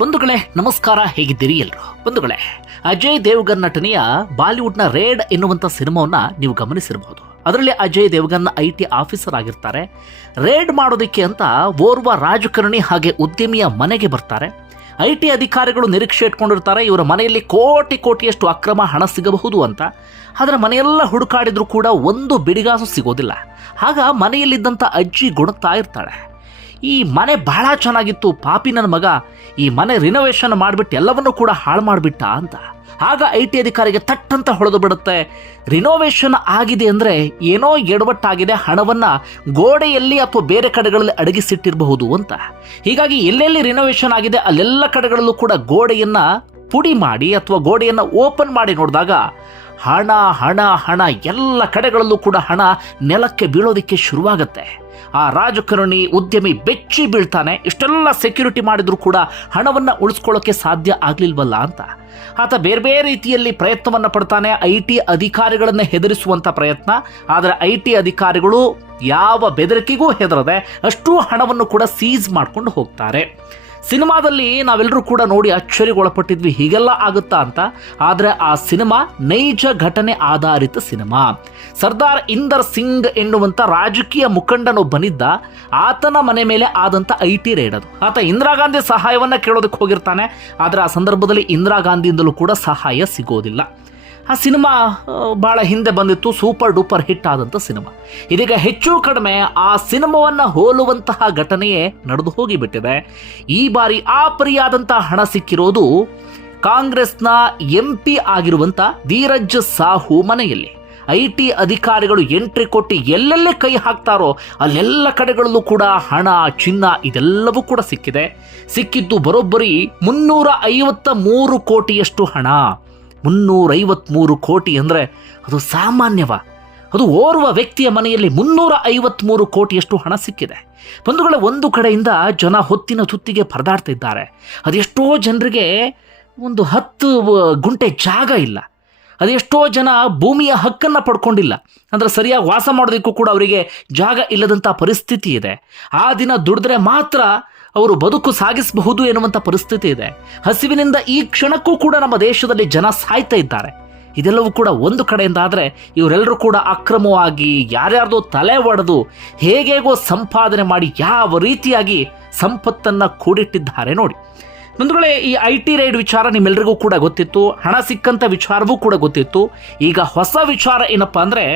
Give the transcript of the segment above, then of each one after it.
ಬಂಧುಗಳೇ, ನಮಸ್ಕಾರ, ಹೇಗಿದ್ದೀರಿ ಎಲ್ರು? ಬಂಧುಗಳೇ, ಅಜಯ್ ದೇವ್ಗನ್ ನಟನೆಯ ಬಾಲಿವುಡ್ನ ರೇಡ್ ಎನ್ನುವಂಥ ಸಿನಿಮಾವನ್ನ ನೀವು ಗಮನಿಸಿರಬಹುದು. ಅದರಲ್ಲಿ Ajay Devgn I T officer ಆಗಿರ್ತಾರೆ. ರೇಡ್ ಮಾಡೋದಕ್ಕೆ ಅಂತ ಓರ್ವ ರಾಜಕಾರಣಿ ಹಾಗೆ ಉದ್ಯಮಿಯ ಮನೆಗೆ ಬರ್ತಾರೆ. ಐ ಟಿ ಅಧಿಕಾರಿಗಳು ನಿರೀಕ್ಷೆ ಇಟ್ಕೊಂಡಿರ್ತಾರೆ, ಇವರ ಮನೆಯಲ್ಲಿ ಕೋಟಿ ಕೋಟಿಯಷ್ಟು ಅಕ್ರಮ ಹಣ ಸಿಗಬಹುದು ಅಂತ. ಆದರೆ ಮನೆಯೆಲ್ಲ ಹುಡುಕಾಡಿದ್ರು ಕೂಡ ಒಂದು ಬಿಡಿಗಾಸು ಸಿಗೋದಿಲ್ಲ. ಆಗ ಮನೆಯಲ್ಲಿದ್ದಂಥ ಅಜ್ಜಿ ಗುಣಗ್ತಾ ಇರ್ತಾಳೆ. ಈ ಮನೆ ಬಹಳ ಚೆನ್ನಾಗಿತ್ತು, ಪಾಪಿ ನನ್ನ ಮಗ. ಈ ಮನೆ ರಿನೋವೇಷನ್ ಮಾಡಿಬಿಟ್ಟು ಎಲ್ಲವನ್ನೂ ಕೂಡ ಹಾಳು ಮಾಡಿಬಿಟ್ಟ ಅಂತ. ಆಗ ಐ ಟಿ ಅಧಿಕಾರಿಗೆ ತಟ್ಟಂತ ಹೊಳೆದು ಬಿಡುತ್ತೆ. ರಿನೋವೇಷನ್ ಆಗಿದೆ ಅಂದರೆ ಏನೋ ಎಡವಟ್ಟಾಗಿದೆ ಹಣವನ್ನು ಗೋಡೆಯಲ್ಲಿ ಅಥವಾ ಬೇರೆ ಕಡೆಗಳಲ್ಲಿ ಅಡಗಿಸಿಟ್ಟಿರಬಹುದು ಅಂತ. ಹೀಗಾಗಿ ಎಲ್ಲೆಲ್ಲಿ ರಿನೋವೇಷನ್ ಆಗಿದೆ ಅಲ್ಲೆಲ್ಲ ಕಡೆಗಳಲ್ಲೂ ಕೂಡ ಗೋಡೆಯನ್ನು ಪುಡಿ ಮಾಡಿ ಅಥವಾ ಗೋಡೆಯನ್ನು ಓಪನ್ ಮಾಡಿ ನೋಡಿದಾಗ ಹಣ ಹಣ ಹಣ, ಎಲ್ಲ ಕಡೆಗಳಲ್ಲೂ ಕೂಡ ಹಣ ನೆಲಕ್ಕೆ ಬೀಳೋದಕ್ಕೆ ಶುರುವಾಗುತ್ತೆ. ಆ ರಾಜಕಾರಣಿ ಉದ್ಯಮಿ ಬೆಚ್ಚಿ ಬೀಳ್ತಾನೆ. ಇಷ್ಟೆಲ್ಲ ಸೆಕ್ಯೂರಿಟಿ ಮಾಡಿದರೂ ಕೂಡ ಹಣವನ್ನು ಉಳಿಸ್ಕೊಳ್ಳೋಕೆ ಸಾಧ್ಯ ಆಗಲಿಲ್ವಲ್ಲ ಅಂತ. ಆತ ಬೇರೆ ಬೇರೆ ರೀತಿಯಲ್ಲಿ ಪ್ರಯತ್ನವನ್ನು ಪಡ್ತಾನೆ, ಐ ಟಿ ಅಧಿಕಾರಿಗಳನ್ನು ಹೆದರಿಸುವಂಥ ಪ್ರಯತ್ನ. ಆದರೆ ಐ ಟಿ ಅಧಿಕಾರಿಗಳು ಯಾವ ಬೆದರಿಕೆಗೂ ಹೆದರದೆ ಅಷ್ಟೂ ಹಣವನ್ನು ಕೂಡ ಸೀಸ್ ಮಾಡ್ಕೊಂಡು ಹೋಗ್ತಾರೆ. ಸಿನಿಮಾದಲ್ಲಿ ನಾವೆಲ್ಲರೂ ಕೂಡ ನೋಡಿ ಅಚ್ಚರಿಗೊಳಪಟ್ಟಿದ್ವಿ. ಹೀಗೆಲ್ಲ ಆಗುತ್ತಾ ಅಂತ? ಆದರೆ ಆ ಸಿನಿಮಾ ನೈಜ ಘಟನೆ ಆಧಾರಿತ ಸಿನಿಮಾ. ಸರ್ದಾರ್ ಇಂದರ್ ಸಿಂಗ್ ಎನ್ನುವಂಥ ರಾಜಕೀಯ ಮುಖಂಡನೊಬ್ಬನಿದ್ದ ಆತನ ಮನೆ ಮೇಲೆ ಆದಂಥ ಐ ಟಿ ರೇಡ್ ಅದು. ಆತ ಇಂದಿರಾ ಗಾಂಧಿ ಸಹಾಯವನ್ನು ಕೇಳೋದಕ್ಕೆ ಹೋಗಿರ್ತಾನೆ. ಆದರೆ ಆ ಸಂದರ್ಭದಲ್ಲಿ ಇಂದಿರಾ ಗಾಂಧಿಯಿಂದಲೂ ಕೂಡ ಸಹಾಯ ಸಿಗೋದಿಲ್ಲ. ಆ ಸಿನಿಮಾ ಭಾಳ ಹಿಂದೆ ಬಂದಿತ್ತು, ಸೂಪರ್ ಡೂಪರ್ ಹಿಟ್ ಆದಂಥ ಸಿನಿಮಾ. ಇದೀಗ ಹೆಚ್ಚು ಕಡಿಮೆ ಆ ಸಿನಿಮಾವನ್ನು ಹೋಲುವಂತಹ ಘಟನೆಯೇ ನಡೆದು ಹೋಗಿಬಿಟ್ಟಿದೆ. ಈ ಬಾರಿ ಆ ಹಣ ಸಿಕ್ಕಿರೋದು ಕಾಂಗ್ರೆಸ್ನ ಎಂ ಪಿ ಆಗಿರುವಂಥ ಧೀರಜ್ ಸಾಹು ಮನೆಯಲ್ಲಿ. ಐ ಟಿ ಅಧಿಕಾರಿಗಳು ಎಂಟ್ರಿ ಕೊಟ್ಟು ಎಲ್ಲೆಲ್ಲೇ ಕೈ ಹಾಕ್ತಾರೋ ಅಲ್ಲೆಲ್ಲ ಕಡೆಗಳಲ್ಲೂ ಕೂಡ ಹಣ, ಚಿನ್ನ ಇದೆಲ್ಲವೂ ಕೂಡ ಸಿಕ್ಕಿದೆ. ಸಿಕ್ಕಿದ್ದು ಬರೋಬ್ಬರಿ ಮುನ್ನೂರ ಐವತ್ತ ಮೂರು ಕೋಟಿಯಷ್ಟು ಹಣ. ಮುನ್ನೂರೈವತ್ಮೂರು ಕೋಟಿ ಅಂದರೆ ಅದು ಸಾಮಾನ್ಯವ. ಅದು ಓರ್ವ ವ್ಯಕ್ತಿಯ ಮನೆಯಲ್ಲಿ ಮುನ್ನೂರ ಐವತ್ಮೂರು ಕೋಟಿಯಷ್ಟು ಹಣ ಸಿಕ್ಕಿದೆ. ಬಂಧುಗಳ ಒಂದು ಕಡೆಯಿಂದ ಜನ ಹೊತ್ತಿನ ತುತ್ತಿಗೆ ಪರದಾಡ್ತಾ ಇದ್ದಾರೆ. ಅದೆಷ್ಟೋ ಜನರಿಗೆ ಒಂದು ಹತ್ತು ಗುಂಟೆ ಜಾಗ ಇಲ್ಲ. ಅದೆಷ್ಟೋ ಜನ ಭೂಮಿಯ ಹಕ್ಕನ್ನು ಪಡ್ಕೊಂಡಿಲ್ಲ. ಅಂದರೆ ಸರಿಯಾಗಿ ವಾಸ ಮಾಡೋದಕ್ಕೂ ಕೂಡ ಅವರಿಗೆ ಜಾಗ ಇಲ್ಲದಂಥ ಪರಿಸ್ಥಿತಿ ಇದೆ. ಆ ದಿನ ದುಡಿದ್ರೆ ಮಾತ್ರ ಅವರು ಬದುಕು ಸಾಗಿಸಬಹುದು ಎನ್ನುವಂಥ ಪರಿಸ್ಥಿತಿ ಇದೆ. ಹಸಿವಿನಿಂದ ಈ ಕ್ಷಣಕ್ಕೂ ಕೂಡ ನಮ್ಮ ದೇಶದಲ್ಲಿ ಜನ ಸಾಯ್ತಾ ಇದ್ದಾರೆ. ಇದೆಲ್ಲವೂ ಕೂಡ ಒಂದು ಕಡೆಯಿಂದ ಆದರೆ ಇವರೆಲ್ಲರೂ ಕೂಡ ಅಕ್ರಮವಾಗಿ ಯಾರ್ಯಾರ್ದೋ ತಲೆ ಒಡೆದು ಹೇಗೇಗೋ ಸಂಪಾದನೆ ಮಾಡಿ ಯಾವ ರೀತಿಯಾಗಿ ಸಂಪತ್ತನ್ನು ಕೂಡಿಟ್ಟಿದ್ದಾರೆ ನೋಡಿ. ಬಂಧುಗಳೇ, ಈ ಐ ಟಿ ರೈಡ್ ವಿಚಾರ ನಿಮ್ಮೆಲ್ಲರಿಗೂ ಕೂಡ ಗೊತ್ತಿತ್ತು. ಹಣ ಸಿಕ್ಕಂಥ ವಿಚಾರವೂ ಕೂಡ ಗೊತ್ತಿತ್ತು. ಈಗ ಹೊಸ ವಿಚಾರ ಏನಪ್ಪ ಅಂದರೆ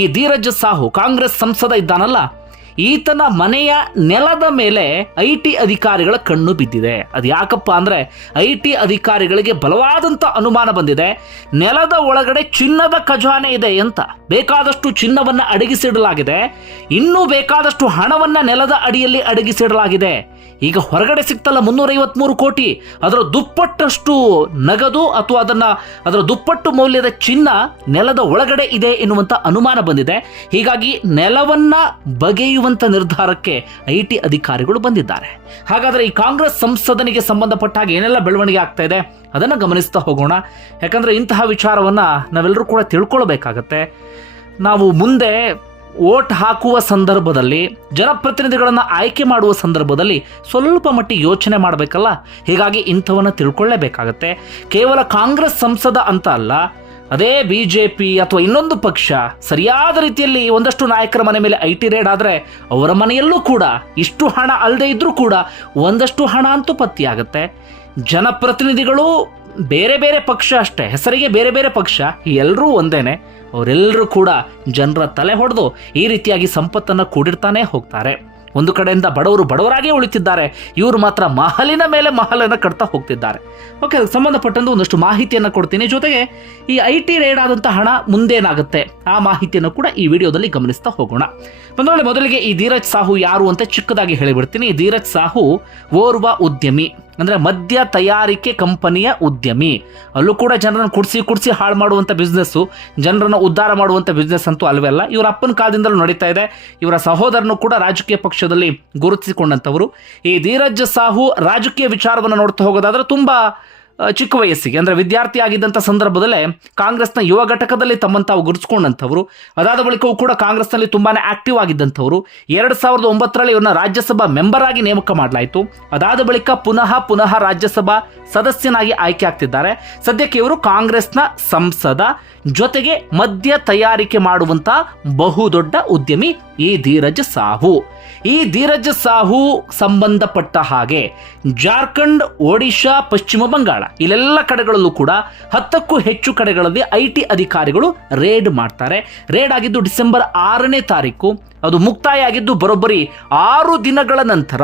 ಈ ಧೀರಜ್ ಸಾಹು, ಕಾಂಗ್ರೆಸ್ ಸಂಸದ ಇದ್ದಾನಲ್ಲ ಈತನ ಮನೆಯ ನೆಲದ ಮೇಲೆ ಐ ಟಿ ಅಧಿಕಾರಿಗಳ ಕಣ್ಣು ಬಿದ್ದಿದೆ. ಅದು ಯಾಕಪ್ಪ ಅಂದರೆ ಐ ಟಿ ಅಧಿಕಾರಿಗಳಿಗೆ ಬಲವಾದಂಥ ಅನುಮಾನ ಬಂದಿದೆ. ನೆಲದ ಒಳಗಡೆ ಚಿನ್ನದ ಖಜಾನೆ ಇದೆ ಅಂತ. ಬೇಕಾದಷ್ಟು ಚಿನ್ನವನ್ನು ಅಡಗಿಸಿಡಲಾಗಿದೆ. ಇನ್ನೂ ಬೇಕಾದಷ್ಟು ಹಣವನ್ನು ನೆಲದ ಅಡಿಯಲ್ಲಿ ಅಡಗಿಸಿಡಲಾಗಿದೆ. ಈಗ ಹೊರಗಡೆ ಸಿಕ್ತಲ್ಲ ಮುನ್ನೂರೈವತ್ಮೂರು ಕೋಟಿ. ಅದರ ದುಪ್ಪಟ್ಟಷ್ಟು ನಗದು ಅಥವಾ ಅದನ್ನ, ಅದರ ದುಪ್ಪಟ್ಟು ಮೌಲ್ಯದ ಚಿನ್ನ ನೆಲದ ಒಳಗಡೆ ಇದೆ ಎನ್ನುವಂಥ ಅನುಮಾನ ಬಂದಿದೆ. ಹೀಗಾಗಿ ನೆಲವನ್ನ ಬಗೆಯುವಂತ ನಿರ್ಧಾರಕ್ಕೆ ಐ ಅಧಿಕಾರಿಗಳು ಬಂದಿದ್ದಾರೆ. ಹಾಗಾದ್ರೆ ಈ ಕಾಂಗ್ರೆಸ್ ಸಂಸದನಿಗೆ ಸಂಬಂಧಪಟ್ಟ ಹಾಗೆ ಏನೆಲ್ಲ ಬೆಳವಣಿಗೆ ಆಗ್ತಾ ಇದೆ? ಅದನ್ನು ಗಮನಿಸ್ತಾ ಹೋಗೋಣ. ಯಾಕಂದ್ರೆ ಇಂತಹ ವಿಚಾರವನ್ನ ನಾವೆಲ್ಲರೂ ಕೂಡ ತಿಳ್ಕೊಳ್ಬೇಕಾಗತ್ತೆ. ನಾವು ಮುಂದೆ ಓಟ್ ಹಾಕುವ ಸಂದರ್ಭದಲ್ಲಿ, ಜನಪ್ರತಿನಿಧಿಗಳನ್ನು ಆಯ್ಕೆ ಮಾಡುವ ಸಂದರ್ಭದಲ್ಲಿ ಸ್ವಲ್ಪ ಮಟ್ಟಿಗೆ ಯೋಚನೆ ಮಾಡಬೇಕಲ್ಲ? ಹೀಗಾಗಿ ಇಂಥವನ್ನು ತಿಳ್ಕೊಳ್ಳೇಬೇಕಾಗತ್ತೆ. ಕೇವಲ ಕಾಂಗ್ರೆಸ್ ಸಂಸದ ಅಂತ ಅಲ್ಲ, ಅದೇ ಬಿ ಜೆ ಪಿ ಅಥವಾ ಇನ್ನೊಂದು ಪಕ್ಷ ಸರಿಯಾದ ರೀತಿಯಲ್ಲಿ ಒಂದಷ್ಟು ನಾಯಕರ ಮನೆ ಮೇಲೆ ಐ ಟಿ ರೇಡ್ ಆದರೆ ಅವರ ಮನೆಯಲ್ಲೂ ಕೂಡ ಇಷ್ಟು ಹಣ ಅಲ್ಲದೆ ಇದ್ದರೂ ಕೂಡ ಒಂದಷ್ಟು ಹಣ ಅಂತೂ ಪತ್ತೆಯಾಗುತ್ತೆ. ಜನಪ್ರತಿನಿಧಿಗಳು ಬೇರೆ ಬೇರೆ ಪಕ್ಷ ಅಷ್ಟೇ, ಹೆಸರಿಗೆ ಬೇರೆ ಬೇರೆ ಪಕ್ಷ, ಎಲ್ಲರೂ ಒಂದೇನೆ. ಅವರೆಲ್ಲರೂ ಕೂಡ ಜನರ ತಲೆ ಹೊಡೆದು ಈ ರೀತಿಯಾಗಿ ಸಂಪತ್ತನ್ನು ಕೂಡಿರ್ತಾನೆ ಹೋಗ್ತಾರೆ. ಒಂದು ಕಡೆಯಿಂದ ಬಡವರು ಬಡವರಾಗೇ ಉಳಿತಿದ್ದಾರೆ. ಇವರು ಮಾತ್ರ ಮಹಲಿನ ಮೇಲೆ ಮಹಲನ್ನು ಕಟ್ತಾ ಹೋಗ್ತಿದ್ದಾರೆ. ಓಕೆ, ಅದಕ್ಕೆ ಸಂಬಂಧಪಟ್ಟಂತೆ ಒಂದಷ್ಟು ಮಾಹಿತಿಯನ್ನು ಕೊಡ್ತೀನಿ. ಜೊತೆಗೆ ಈ ಐ ಟಿ ರೇಡ್ ಆದಂಥ ಹಣ ಮುಂದೇನಾಗುತ್ತೆ? ಆ ಮಾಹಿತಿಯನ್ನು ಕೂಡ ಈ ವಿಡಿಯೋದಲ್ಲಿ ಗಮನಿಸ್ತಾ ಹೋಗೋಣ. ಬಂದೊಳ್ಳೆ ಮೊದಲಿಗೆ ಈ ಧೀರಜ್ ಸಾಹು ಯಾರು ಅಂತ ಚಿಕ್ಕದಾಗಿ ಹೇಳಿಬಿಡ್ತೀನಿ. ಈ ಧೀರಜ್ ಸಾಹು ಓರ್ವ ಉದ್ಯಮಿ. ಅಂದ್ರೆ ಮದ್ಯ ತಯಾರಿಕೆ ಕಂಪನಿಯ ಉದ್ಯಮಿ. ಅಲ್ಲೂ ಕೂಡ ಜನರನ್ನು ಕುಡಿಸಿ ಕುಡಿಸಿ ಹಾಳು ಮಾಡುವಂಥ ಬಿಸ್ನೆಸ್ಸು ಜನರನ್ನು ಉದ್ಧಾರ ಮಾಡುವಂಥ ಬಿಸ್ನೆಸ್ ಅಂತೂ ಅಲ್ವೆಲ್ಲ ಅಲ್ಲ. ಇವರ ಅಪ್ಪನ ಕಾಲದಿಂದಲೂ ನಡೀತಾ ಇದೆ. ಇವರ ಸಹೋದರನು ಕೂಡ ರಾಜಕೀಯ ಪಕ್ಷದಲ್ಲಿ ಗುರುತಿಸಿಕೊಂಡಂಥವರು. ಈ ಧೀರಜ್ ಸಾಹು ರಾಜಕೀಯ ವಿಚಾರವನ್ನು ನೋಡ್ತಾ ಹೋಗೋದಾದ್ರೆ ತುಂಬ ಚಿಕ್ಕ ವಯಸ್ಸಿಗೆ, ಅಂದರೆ ವಿದ್ಯಾರ್ಥಿ ಆಗಿದ್ದಂಥ ಸಂದರ್ಭದಲ್ಲೇ ಕಾಂಗ್ರೆಸ್ನ ಯುವ ಘಟಕದಲ್ಲಿ ತಮ್ಮನ್ನು ತಾವು ಗುರುತಿಸ್ಕೊಂಡಂಥವ್ರು, ಅದಾದ ಬಳಿಕವೂ ಕೂಡ ಕಾಂಗ್ರೆಸ್ನಲ್ಲಿ ತುಂಬಾ ಆಕ್ಟಿವ್ ಆಗಿದ್ದಂಥವ್ರು, ಎರಡು ಸಾವಿರದ ಒಂಬತ್ತರಲ್ಲಿ ಇವ್ರನ್ನ ರಾಜ್ಯಸಭಾ ಮೆಂಬರ್ ಆಗಿ ನೇಮಕ ಮಾಡಲಾಯಿತು. ಅದಾದ ಬಳಿಕ ಪುನಃ ಪುನಃ ರಾಜ್ಯಸಭಾ ಸದಸ್ಯನಾಗಿ ಆಯ್ಕೆ ಆಗ್ತಿದ್ದಾರೆ. ಸದ್ಯಕ್ಕೆ ಇವರು ಕಾಂಗ್ರೆಸ್ನ ಸಂಸದ, ಜೊತೆಗೆ ಮದ್ಯ ತಯಾರಿಕೆ ಮಾಡುವಂತ ಬಹುದೊಡ್ಡ ಉದ್ಯಮಿ ಈ ಧೀರಜ್ ಸಾಹು. ಈ ಧೀರಜ ಸಾಹು ಸಂಬಂಧಪಟ್ಟ ಹಾಗೆ ಜಾರ್ಖಂಡ್, ಒಡಿಶಾ, ಪಶ್ಚಿಮ ಬಂಗಾಳ ಇಲ್ಲೆಲ್ಲ ಕಡೆಗಳಲ್ಲೂ ಕೂಡ ಹತ್ತಕ್ಕೂ ಹೆಚ್ಚು ಕಡೆಗಳಲ್ಲಿ ಐ ಟಿ ಅಧಿಕಾರಿಗಳು ರೇಡ್ ಮಾಡ್ತಾರೆ. ರೇಡ್ ಆಗಿದ್ದು ಡಿಸೆಂಬರ್ ಆರನೇ ತಾರೀಕು. ಅದು ಮುಕ್ತಾಯ ಆಗಿದ್ದು ಬರೋಬ್ಬರಿ ಆರು ದಿನಗಳ ನಂತರ.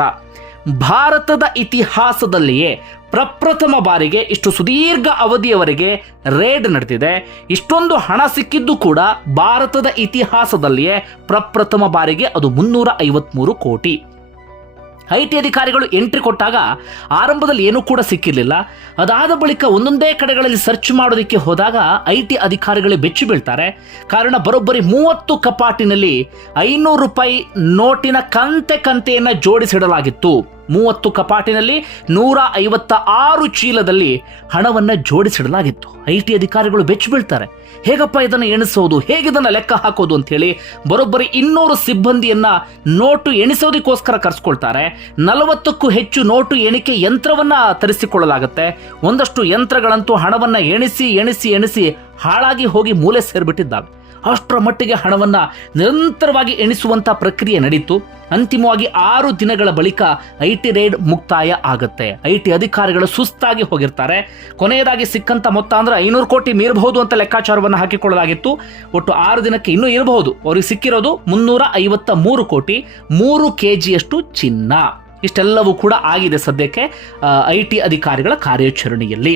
ಭಾರತದ ಇತಿಹಾಸದಲ್ಲಿಯೇ ಪ್ರಪ್ರಥಮ ಬಾರಿಗೆ ಇಷ್ಟು ಸುದೀರ್ಘ ಅವಧಿಯವರೆಗೆ ರೇಡ್ ನಡೆದಿದೆ. ಇಷ್ಟೊಂದು ಹಣ ಸಿಕ್ಕಿದ್ದು ಕೂಡ ಭಾರತದ ಇತಿಹಾಸದಲ್ಲಿಯೇ ಪ್ರಪ್ರಥಮ ಬಾರಿಗೆ ಅದು ಮುನ್ನೂರ ಐವತ್ಮೂರು ಕೋಟಿ. ಐ ಟಿ ಅಧಿಕಾರಿಗಳು ಎಂಟ್ರಿ ಕೊಟ್ಟಾಗ ಆರಂಭದಲ್ಲಿ ಏನೂ ಕೂಡ ಸಿಕ್ಕಿರಲಿಲ್ಲ. ಅದಾದ ಬಳಿಕ ಒಂದೊಂದೇ ಕಡೆಗಳಲ್ಲಿ ಸರ್ಚ್ ಮಾಡೋದಕ್ಕೆ ಹೋದಾಗ ಐ ಟಿ ಅಧಿಕಾರಿಗಳೇ ಬೆಚ್ಚಿ ಬೀಳ್ತಾರೆ. ಕಾರಣ ಬರೋಬ್ಬರಿ ಮೂವತ್ತು ಕಪಾಟಿನಲ್ಲಿ ಐನೂರು ರೂಪಾಯಿ ನೋಟಿನ ಕಂತೆ ಕಂತೆಯನ್ನು ಜೋಡಿಸಿಡಲಾಗಿತ್ತು. ಮೂವತ್ತು ಕಪಾಟಿನಲ್ಲಿ ನೂರ ಐವತ್ತ ಆರು ಚೀಲದಲ್ಲಿ ಹಣವನ್ನು ಜೋಡಿಸಿಡಲಾಗಿತ್ತು. ಐ ಟಿ ಅಧಿಕಾರಿಗಳು ಬೆಚ್ಚಿ ಬೀಳ್ತಾರೆ. ಹೇಗಪ್ಪ ಇದನ್ನು ಎಣಿಸೋದು? ಹೇಗಿದನ್ನು ಲೆಕ್ಕ ಹಾಕೋದು ಅಂತೇಳಿ ಬರೋಬ್ಬರಿ ಇನ್ನೂರು ಸಿಬ್ಬಂದಿಯನ್ನ ನೋಟು ಎಣಿಸೋದಕ್ಕೋಸ್ಕರ ಕರೆಸ್ಕೊಳ್ತಾರೆ. ನಲವತ್ತಕ್ಕೂ ಹೆಚ್ಚು ನೋಟು ಎಣಿಕೆ ಯಂತ್ರವನ್ನ ತರಿಸಿಕೊಳ್ಳಲಾಗುತ್ತೆ. ಒಂದಷ್ಟು ಯಂತ್ರಗಳಂತೂ ಹಣವನ್ನ ಎಣಿಸಿ ಎಣಿಸಿ ಎಣಿಸಿ ಹಾಳಾಗಿ ಹೋಗಿ ಮೂಲೆ ಸೇರಿಬಿಟ್ಟಿದ್ದಾವೆ. ಅಷ್ಟರ ಮಟ್ಟಿಗೆ ಹಣವನ್ನು ನಿರಂತರವಾಗಿ ಎಣಿಸುವಂಥ ಪ್ರಕ್ರಿಯೆ ನಡೀತು. ಅಂತಿಮವಾಗಿ ಆರು ದಿನಗಳ ಬಳಿಕ ಐ ಟಿ ರೇಡ್ ಮುಕ್ತಾಯ ಆಗುತ್ತೆ. ಐ ಟಿ ಅಧಿಕಾರಿಗಳು ಸುಸ್ತಾಗಿ ಹೋಗಿರ್ತಾರೆ. ಕೊನೆಯದಾಗಿ ಸಿಕ್ಕಂಥ ಮೊತ್ತ ಅಂದರೆ ಐನೂರು ಕೋಟಿ ಮೀರಬಹುದು ಅಂತ ಲೆಕ್ಕಾಚಾರವನ್ನು ಹಾಕಿಕೊಳ್ಳಲಾಗಿತ್ತು. ಒಟ್ಟು ಆರು ದಿನಕ್ಕೆ ಇನ್ನೂ ಇರಬಹುದು. ಅವ್ರಿಗೆ ಸಿಕ್ಕಿರೋದು ಮುನ್ನೂರ ಐವತ್ತ ಮೂರು ಕೋಟಿ, ಮೂರು ಕೆ ಜಿಯಷ್ಟು ಚಿನ್ನ. ಇಷ್ಟೆಲ್ಲವೂ ಕೂಡ ಆಗಿದೆ ಸದ್ಯಕ್ಕೆ ಐ ಟಿ ಅಧಿಕಾರಿಗಳ ಕಾರ್ಯಾಚರಣೆಯಲ್ಲಿ.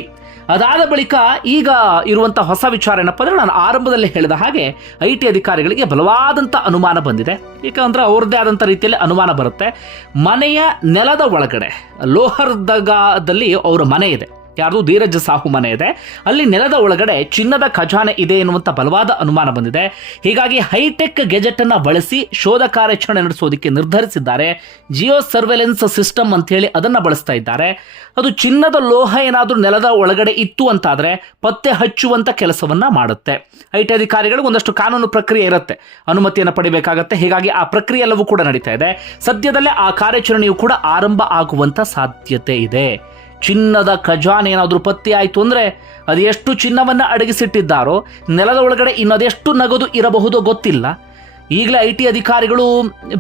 ಅದಾದ ಬಳಿಕ ಈಗ ಇರುವಂಥ ಹೊಸ ವಿಚಾರ ಏನಪ್ಪ ಅಂದರೆ ನಾನು ಆರಂಭದಲ್ಲಿ ಹೇಳಿದ ಹಾಗೆ ಐ ಟಿ ಅಧಿಕಾರಿಗಳಿಗೆ ಬಲವಾದಂಥ ಅನುಮಾನ ಬಂದಿದೆ. ಏಕೆಂದ್ರೆ ಅವ್ರದ್ದೇ ಆದಂಥ ರೀತಿಯಲ್ಲಿ ಅನುಮಾನ ಬರುತ್ತೆ. ಮನೆಯ ನೆಲದ ಒಳಗಡೆ, ಲೋಹರ್ದಗದಲ್ಲಿ ಅವರ ಮನೆ ಇದೆ. ಯಾರ್ದು ಧೀರಜ್ ಸಾಹು ಮನೆ ಇದೆ. ಅಲ್ಲಿ ನೆಲದ ಒಳಗಡೆ ಚಿನ್ನದ ಖಜಾನೆ ಇದೆ ಎನ್ನುವಂತ ಬಲವಾದ ಅನುಮಾನ ಬಂದಿದೆ. ಹೀಗಾಗಿ ಹೈಟೆಕ್ ಗೆಜೆಟ್ ಅನ್ನ ಬಳಸಿ ಶೋಧ ಕಾರ್ಯಾಚರಣೆ ನಡೆಸೋದಕ್ಕೆ ನಿರ್ಧರಿಸಿದ್ದಾರೆ. ಜಿಯೋ ಸರ್ವೆಲೆನ್ಸ್ ಸಿಸ್ಟಮ್ ಅಂತ ಹೇಳಿ ಅದನ್ನ ಬಳಸ್ತಾ ಇದ್ದಾರೆ. ಅದು ಚಿನ್ನದ ಲೋಹ ಏನಾದರೂ ನೆಲದ ಒಳಗಡೆ ಇತ್ತು ಅಂತಾದ್ರೆ ಪತ್ತೆ ಹಚ್ಚುವಂತ ಕೆಲಸವನ್ನ ಮಾಡುತ್ತೆ. ಐಟಿ ಅಧಿಕಾರಿಗಳು ಒಂದಷ್ಟು ಕಾನೂನು ಪ್ರಕ್ರಿಯೆ ಇರುತ್ತೆ. ಅನುಮತಿಯನ್ನು ಪಡಿಬೇಕಾಗತ್ತೆ. ಹೀಗಾಗಿ ಆ ಪ್ರಕ್ರಿಯೆ ಎಲ್ಲವೂ ಕೂಡ ನಡೀತಾ ಇದೆ. ಸದ್ಯದಲ್ಲೇ ಆ ಕಾರ್ಯಾಚರಣೆಯು ಕೂಡ ಆರಂಭ ಆಗುವಂತ ಸಾಧ್ಯತೆ ಇದೆ. ಚಿನ್ನದ ಖಜಾನೆ ಏನಾದರೂ ಪತ್ತೆ ಆಯಿತು ಅಂದರೆ ಅದು ಎಷ್ಟು ಚಿನ್ನವನ್ನು ಅಡಗಿಸಿಟ್ಟಿದ್ದಾರೋ, ನೆಲದ ಒಳಗಡೆ ಇನ್ನದೆಷ್ಟು ನಗದು ಇರಬಹುದೋ ಗೊತ್ತಿಲ್ಲ. ಈಗಲೇ ಐ ಟಿ ಅಧಿಕಾರಿಗಳು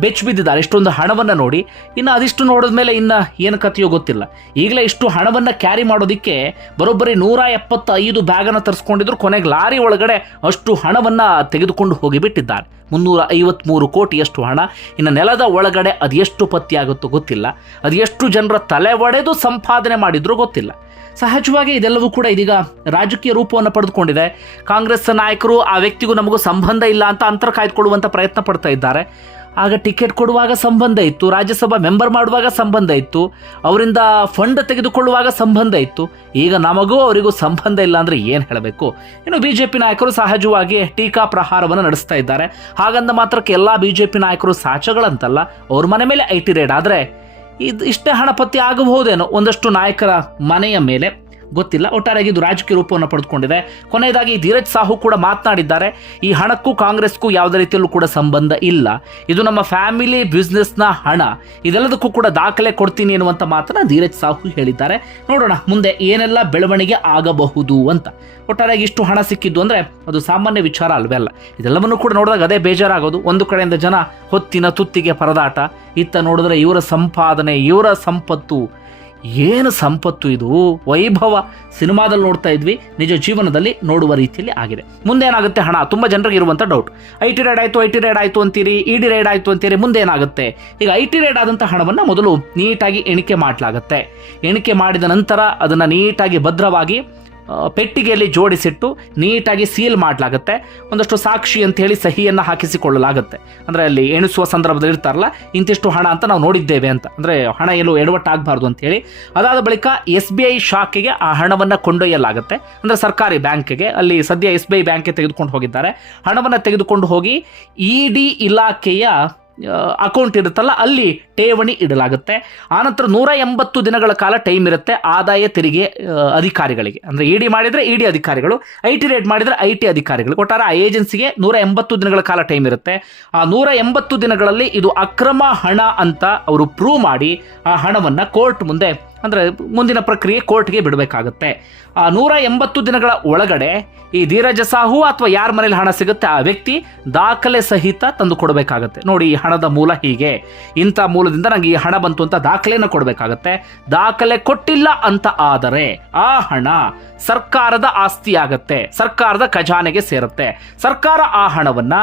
ಬೆಚ್ಚ ಬಿದ್ದಿದ್ದಾರೆ. ಇಷ್ಟೊಂದು ಹಣವನ್ನು ನೋಡಿ, ಇನ್ನು ಅದಿಷ್ಟು ನೋಡಿದ ಮೇಲೆ ಇನ್ನು ಏನು ಕಥೆಯೋ ಗೊತ್ತಿಲ್ಲ. ಈಗಲೇ ಇಷ್ಟು ಹಣವನ್ನು ಕ್ಯಾರಿ ಮಾಡೋದಕ್ಕೆ ಬರೋಬ್ಬರಿ ನೂರ ಎಪ್ಪತ್ತೈದು ಬ್ಯಾಗನ್ನು ತರಿಸ್ಕೊಂಡಿದ್ರು. ಕೊನೆಗೆ ಲಾರಿ ಒಳಗಡೆ ಅಷ್ಟು ಹಣವನ್ನು ತೆಗೆದುಕೊಂಡು ಹೋಗಿಬಿಟ್ಟಿದ್ದಾರೆ. ಮುನ್ನೂರ ಐವತ್ಮೂರು ಕೋಟಿಯಷ್ಟು ಹಣ. ಇನ್ನು ನೆಲದ ಒಳಗಡೆ ಅದೆಷ್ಟು ಪತ್ತೆಯಾಗುತ್ತೋ ಗೊತ್ತಿಲ್ಲ. ಅದೆಷ್ಟು ಜನರ ತಲೆ ಒಡೆದು ಸಂಪಾದನೆ ಮಾಡಿದ್ರೂ ಗೊತ್ತಿಲ್ಲ. ಸಹಜವಾಗಿ ಇದೆಲ್ಲವೂ ಕೂಡ ಇದೀಗ ರಾಜಕೀಯ ರೂಪವನ್ನು ಪಡೆದುಕೊಂಡಿದೆ. ಕಾಂಗ್ರೆಸ್ ನಾಯಕರು ಆ ವ್ಯಕ್ತಿಗೂ ನಮಗೂ ಸಂಬಂಧ ಇಲ್ಲ ಅಂತ ಅಂತರ ಕಾಯ್ದುಕೊಳ್ಳುವಂಥ ಪ್ರಯತ್ನ ಪಡ್ತಾ ಇದ್ದಾರೆ. ಆಗ ಟಿಕೆಟ್ ಕೊಡುವಾಗ ಸಂಬಂಧ ಇತ್ತು, ರಾಜ್ಯಸಭಾ ಮೆಂಬರ್ ಮಾಡುವಾಗ ಸಂಬಂಧ ಇತ್ತು, ಅವರಿಂದ ಫಂಡ್ ತೆಗೆದುಕೊಳ್ಳುವಾಗ ಸಂಬಂಧ ಇತ್ತು. ಈಗ ನಮಗೂ ಅವರಿಗೂ ಸಂಬಂಧ ಇಲ್ಲ ಅಂದರೆ ಏನು ಹೇಳಬೇಕು? ಇನ್ನು ಬಿ ಜೆ ಪಿ ನಾಯಕರು ಸಹಜವಾಗಿ ಟೀಕಾ ಪ್ರಹಾರವನ್ನು ನಡೆಸ್ತಾ ಇದ್ದಾರೆ. ಹಾಗಂದ ಮಾತ್ರಕ್ಕೆ ಎಲ್ಲ ಬಿ ಜೆ ಪಿ ನಾಯಕರು ಸಾಚಗಳಂತಲ್ಲ, ಅವ್ರ ಮನೆ ಮೇಲೆ ಐ ಟಿ ರೇಡ್ ಆದರೆ ಇದು ಇಷ್ಟೇ ಹಣ ಪತ್ತೆ ಆಗಬಹುದೇನೋ ಒಂದಷ್ಟು ನಾಯಕರ ಮನೆಯ ಮೇಲೆ. ಗೊತ್ತಿಲ್ಲ. ಒಟ್ಟಾರೆಯಾಗಿ ಇದು ರಾಜಕೀಯ ರೂಪವನ್ನು ಪಡೆದುಕೊಂಡಿದೆ. ಕೊನೆಯದಾಗಿ ಧೀರಜ್ ಸಾಹು ಕೂಡ ಮಾತನಾಡಿದ್ದಾರೆ. ಈ ಹಣಕ್ಕೂ ಕಾಂಗ್ರೆಸ್ಗೂ ಯಾವುದೇ ರೀತಿಯಲ್ಲೂ ಕೂಡ ಸಂಬಂಧ ಇಲ್ಲ. ಇದು ನಮ್ಮ ಫ್ಯಾಮಿಲಿ ಬಿಸ್ನೆಸ್ನ ಹಣ. ಇದೆಲ್ಲದಕ್ಕೂ ಕೂಡ ದಾಖಲೆ ಕೊಡ್ತೀನಿ ಎನ್ನುವಂಥ ಮಾತನ್ನ ಧೀರಜ್ ಸಾಹು ಹೇಳಿದ್ದಾರೆ. ನೋಡೋಣ, ಮುಂದೆ ಏನೆಲ್ಲ ಬೆಳವಣಿಗೆ ಆಗಬಹುದು ಅಂತ. ಒಟ್ಟಾರೆಯಾಗಿ ಇಷ್ಟು ಹಣ ಸಿಕ್ಕಿದ್ದು ಅಂದರೆ ಅದು ಸಾಮಾನ್ಯ ವಿಚಾರ ಅಲ್ವೇ ಅಲ್ಲ. ಇದೆಲ್ಲವನ್ನು ಕೂಡ ನೋಡಿದಾಗ ಅದೇ ಬೇಜಾರಾಗೋದು. ಒಂದು ಕಡೆಯಿಂದ ಜನ ಹೊತ್ತಿನ ತುತ್ತಿಗೆ ಪರದಾಟ. ಇತ್ತ ನೋಡಿದ್ರೆ ಇವರ ಸಂಪಾದನೆ, ಇವರ ಸಂಪತ್ತು ಏನು ಸಂಪತ್ತು ಇದು? ವೈಭವ ಸಿನಿಮಾದಲ್ಲಿ ನೋಡ್ತಾ ಇದ್ವಿ, ನಿಜ ಜೀವನದಲ್ಲಿ ನೋಡುವ ರೀತಿಯಲ್ಲಿ ಆಗಿದೆ. ಮುಂದೆ ಏನಾಗುತ್ತೆ ಹಣ? ತುಂಬ ಜನರಿಗೆ ಇರುವಂಥ ಡೌಟ್ ಐ ಟಿ ರೇಡ್ ಆಯಿತು ಐ ಟಿ ರೇಡ್ ಆಯಿತು ಅಂತೀರಿ ಇ ಡಿ ರೇಡ್ ಆಯಿತು ಅಂತೀರಿ, ಮುಂದೆ ಏನಾಗುತ್ತೆ? ಈಗ ಐ ಟಿ ರೇಡ್ ಆದಂಥ ಹಣವನ್ನು ಮೊದಲು ನೀಟಾಗಿ ಎಣಿಕೆ ಮಾಡಲಾಗುತ್ತೆ. ಎಣಿಕೆ ಮಾಡಿದ ನಂತರ ಅದನ್ನು ನೀಟಾಗಿ ಭದ್ರವಾಗಿ ಪೆಟ್ಟಿಗೆಯಲ್ಲಿ ಜೋಡಿಸಿಟ್ಟು ನೀಟಾಗಿ ಸೀಲ್ ಮಾಡಲಾಗುತ್ತೆ. ಒಂದಷ್ಟು ಸಾಕ್ಷಿ ಅಂತ ಹೇಳಿ ಸಹಿಯನ್ನು ಹಾಕಿಸಿಕೊಳ್ಳಲಾಗುತ್ತೆ. ಅಂದರೆ ಅಲ್ಲಿ ಎಣಿಸುವ ಸಂದರ್ಭದಲ್ಲಿ ಇರ್ತಾರಲ್ಲ, ಇಂತಿಷ್ಟು ಹಣ ಅಂತ ನಾವು ನೋಡಿದ್ದೇವೆ ಅಂತ. ಅಂದರೆ ಹಣ ಎಲ್ಲೂ ಎಡವಟ್ಟಾಗಬಾರ್ದು ಅಂತ ಹೇಳಿ ಅದಾದ ಬಳಿಕ ಎಸ್ ಬಿ ಐ ಶಾಖೆಗೆ ಆ ಹಣವನ್ನು ಕೊಂಡೊಯ್ಯಲಾಗುತ್ತೆ. ಅಂದರೆ ಸರ್ಕಾರಿ ಬ್ಯಾಂಕಿಗೆ, ಅಲ್ಲಿ ಸದ್ಯ ಎಸ್ ಬಿ ಐ ಬ್ಯಾಂಕ್ಗೆ ತೆಗೆದುಕೊಂಡು ಹೋಗಿದ್ದಾರೆ. ಹಣವನ್ನು ತೆಗೆದುಕೊಂಡು ಹೋಗಿ ಇ ಡಿ ಇಲಾಖೆಯ ಅಕೌಂಟ್ ಇರುತ್ತಲ್ಲ, ಅಲ್ಲಿ ಠೇವಣಿ ಇಡಲಾಗುತ್ತೆ. ಆನಂತರ ನೂರ ಎಂಬತ್ತು ದಿನಗಳ ಕಾಲ ಟೈಮ್ ಇರುತ್ತೆ ಆದಾಯ ತೆರಿಗೆ ಅಧಿಕಾರಿಗಳಿಗೆ. ಅಂದರೆ ಇ ಡಿ ಮಾಡಿದರೆ ಇ ಡಿ ಅಧಿಕಾರಿಗಳು ಐ ಟಿ ರೇಟ್ ಮಾಡಿದರೆ ಐ ಟಿ ಅಧಿಕಾರಿಗಳು. ಒಟ್ಟಾರೆ ಆ ಏಜೆನ್ಸಿಗೆ ನೂರ ಎಂಬತ್ತು ದಿನಗಳ ಕಾಲ ಟೈಮ್ ಇರುತ್ತೆ. ಆ ನೂರ ಎಂಬತ್ತು ದಿನಗಳಲ್ಲಿ ಇದು ಅಕ್ರಮ ಹಣ ಅಂತ ಅವರು ಪ್ರೂವ್ ಮಾಡಿ ಆ ಹಣವನ್ನು ಕೋರ್ಟ್ ಮುಂದೆ ಅಂದರೆ ಮುಂದಿನ ಪ್ರಕ್ರಿಯೆ ಕೋರ್ಟ್ಗೆ ಬಿಡಬೇಕಾಗತ್ತೆ. ಆ ನೂರ ಎಂಬತ್ತು ದಿನಗಳ ಒಳಗಡೆ ಈ ಧೀರಜ ಸಾಹು ಅಥವಾ ಯಾರ ಮನೇಲಿ ಹಣ ಸಿಗುತ್ತೆ ಆ ವ್ಯಕ್ತಿ ದಾಖಲೆ ಸಹಿತ ತಂದು ಕೊಡಬೇಕಾಗತ್ತೆ. ನೋಡಿ ಈ ಹಣದ ಮೂಲ ಹೀಗೆ. ಇಂಥ ಮೂಲದಿಂದ ನನಗೆ ಈ ಹಣ ಬಂತು ಅಂತ ದಾಖಲೆಯನ್ನು ಕೊಡಬೇಕಾಗತ್ತೆ. ದಾಖಲೆ ಕೊಟ್ಟಿಲ್ಲ ಅಂತ ಆದರೆ ಆ ಹಣ ಸರ್ಕಾರದ ಆಸ್ತಿ ಆಗತ್ತೆ ಸರ್ಕಾರದ ಖಜಾನೆಗೆ ಸೇರುತ್ತೆ. ಸರ್ಕಾರ ಆ ಹಣವನ್ನ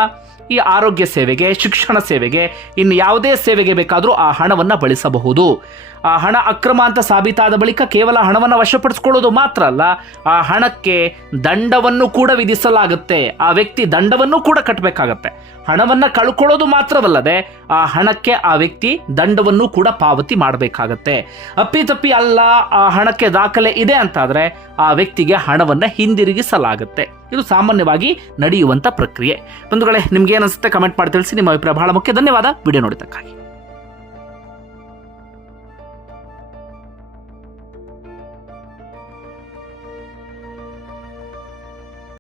ಈ ಆರೋಗ್ಯ ಸೇವೆಗೆ, ಶಿಕ್ಷಣ ಸೇವೆಗೆ, ಇನ್ನು ಯಾವುದೇ ಸೇವೆಗೆ ಬೇಕಾದರೂ ಆ ಹಣವನ್ನು ಬಳಸಬಹುದು. ಆ ಹಣ ಅಕ್ರಮ ಅಂತ ಸಾಬೀತಾದ ಬಳಿಕ ಕೇವಲ ಹಣವನ್ನು ವಶಪಡಿಸಿಕೊಳ್ಳೋದು ಮಾತ್ರ ಅಲ್ಲ, ಆ ಹಣಕ್ಕೆ ದಂಡವನ್ನು ಕೂಡ ವಿಧಿಸಲಾಗುತ್ತೆ. ಆ ವ್ಯಕ್ತಿ ದಂಡವನ್ನು ಕೂಡ ಕಟ್ಟಬೇಕಾಗತ್ತೆ ಹಣವನ್ನು ಕಳ್ಕೊಳ್ಳೋದು ಮಾತ್ರವಲ್ಲದೆ ಆ ಹಣಕ್ಕೆ ಆ ವ್ಯಕ್ತಿ ದಂಡವನ್ನು ಕೂಡ ಪಾವತಿ ಮಾಡಬೇಕಾಗತ್ತೆ. ಅಪ್ಪಿತಪ್ಪಿ ಅಲ್ಲ, ಆ ಹಣಕ್ಕೆ ದಾಖಲೆ ಇದೆ ಅಂತಾದರೆ ಆ ವ್ಯಕ್ತಿಗೆ ಹಣವನ್ನು ಹಿಂದಿರುಗಿಸಲಾಗುತ್ತೆ. ಇದು ಸಾಮಾನ್ಯವಾಗಿ ನಡೆಯುವಂಥ ಪ್ರಕ್ರಿಯೆ. ಬಂಧುಗಳೇ, ನಿಮ್ಗೆ ಏನಿಸುತ್ತೆ ಕಮೆಂಟ್ ಮಾಡಿ ತಿಳಿಸಿ. ನಿಮ್ಮ ಅಭಿಪ್ರಾಯ ಬಹಳ ಮುಖ್ಯ. ಧನ್ಯವಾದ. ವಿಡಿಯೋ ನೋಡಿದ್ದಕ್ಕಾಗಿ.